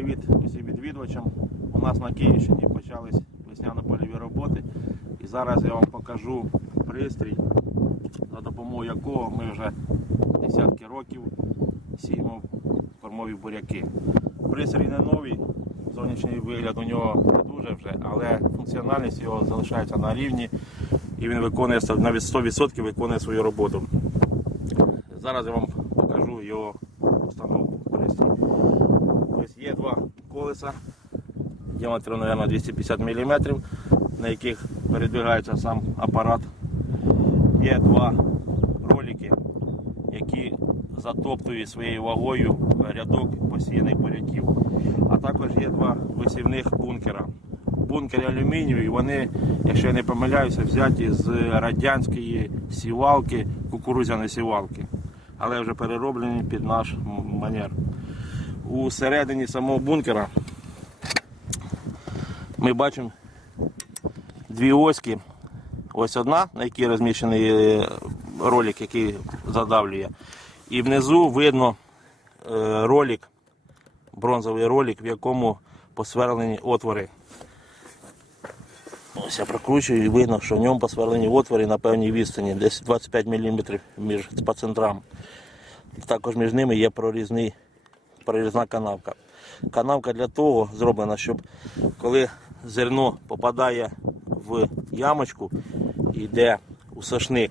Привіт усім відвідувачам. У нас на Київщині почались весняно-польові роботи. І зараз я вам покажу пристрій, за допомогою якого ми вже десятки років сіємо кормові буряки. Пристрій не новий, зовнішній вигляд у нього не дуже вже, але функціональність його залишається на рівні і він виконує навіть 100% виконує свою роботу. Зараз я вам покажу його установку пристрій. Колеса діаметром, мабуть, 250 мм, на яких передвигається сам апарат. Є два ролики, які затоптують своєю вагою рядок посіяних буряків. А також є два висівних бункера. Бункери алюмінієві, вони, якщо я не помиляюся, взяті з радянської сівалки, кукурудзяної сівалки, але вже перероблені під наш манер. У середині самого бункера ми бачимо дві оськи. Ось одна, на якій розміщений е, ролик, який задавлює. І внизу видно е, ролик, бронзовий ролик, в якому посверлені отвори. Ось я прокручую і видно, що в ньому посверлені отвори на певній відстані, десь 25 мм між по центрам. Також між ними є прорізний, прорізна канавка. Канавка для того зроблена, щоб коли зерно попадає в ямочку йде у сошник,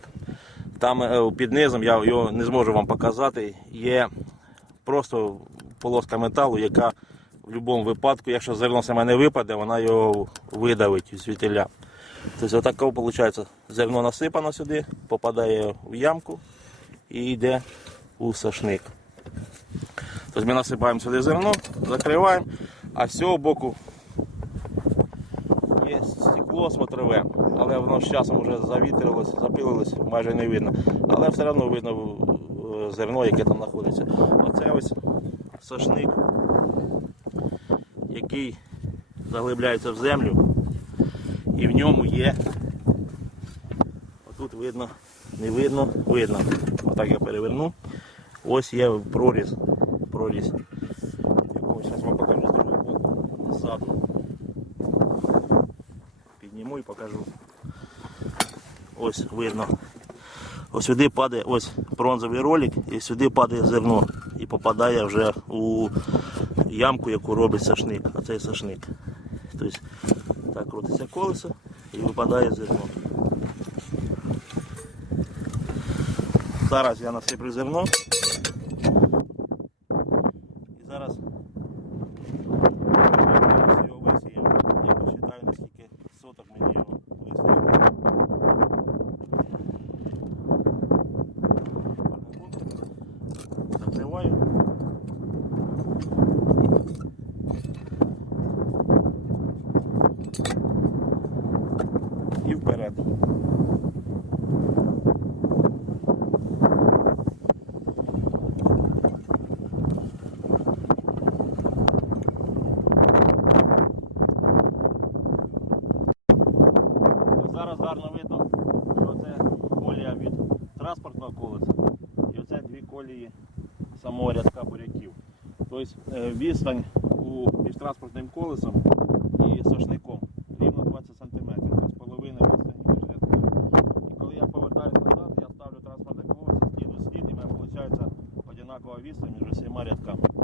там е, під низом, я його не зможу вам показати, є просто полоска металу, яка в будь-якому випадку, якщо зерно саме не випаде, вона його видавить звідтіля. Тобто отако виходить, зерно насипано сюди, попадає в ямку і йде у сошник. Тобто ми насипаємо сюди зерно, закриваємо, а з цього боку є стекло смотрове, але воно з часом вже завітрилось, запилилось, майже не видно. Але все одно видно е, зерно, яке там знаходиться. Оце ось сошник, який заглибляється в землю, і в ньому є. Отут видно, не видно, видно. Отак я переверну. Ось є проріз. Проріз. Якого зараз вам покажу з другого боку. Ззаду. Підніму і покажу. Ось видно. Ось сюди падає ось бронзовий ролик і сюди падає зерно і попадає вже у ямку, яку робить сошник. А цей сошник. Тобто так крутиться колесо і випадає зерно. Зараз я насиплю зерно. І зараз його висіємо. Я посчитаю, наскільки соток мені його вистачить. Закриваю. І вперед. Ось Зараз гарно видно, що це колія від транспортного колеса і оце дві колії самого рядка буряків. Тобто е, відстань між транспортним колесом і сошником рівно 20 см, тобто половина відстані між рядками. І коли я повертаюся назад, я ставлю транспортне колесо, сліду слід, і в мене виходить одинакова відстань між усіма рядками.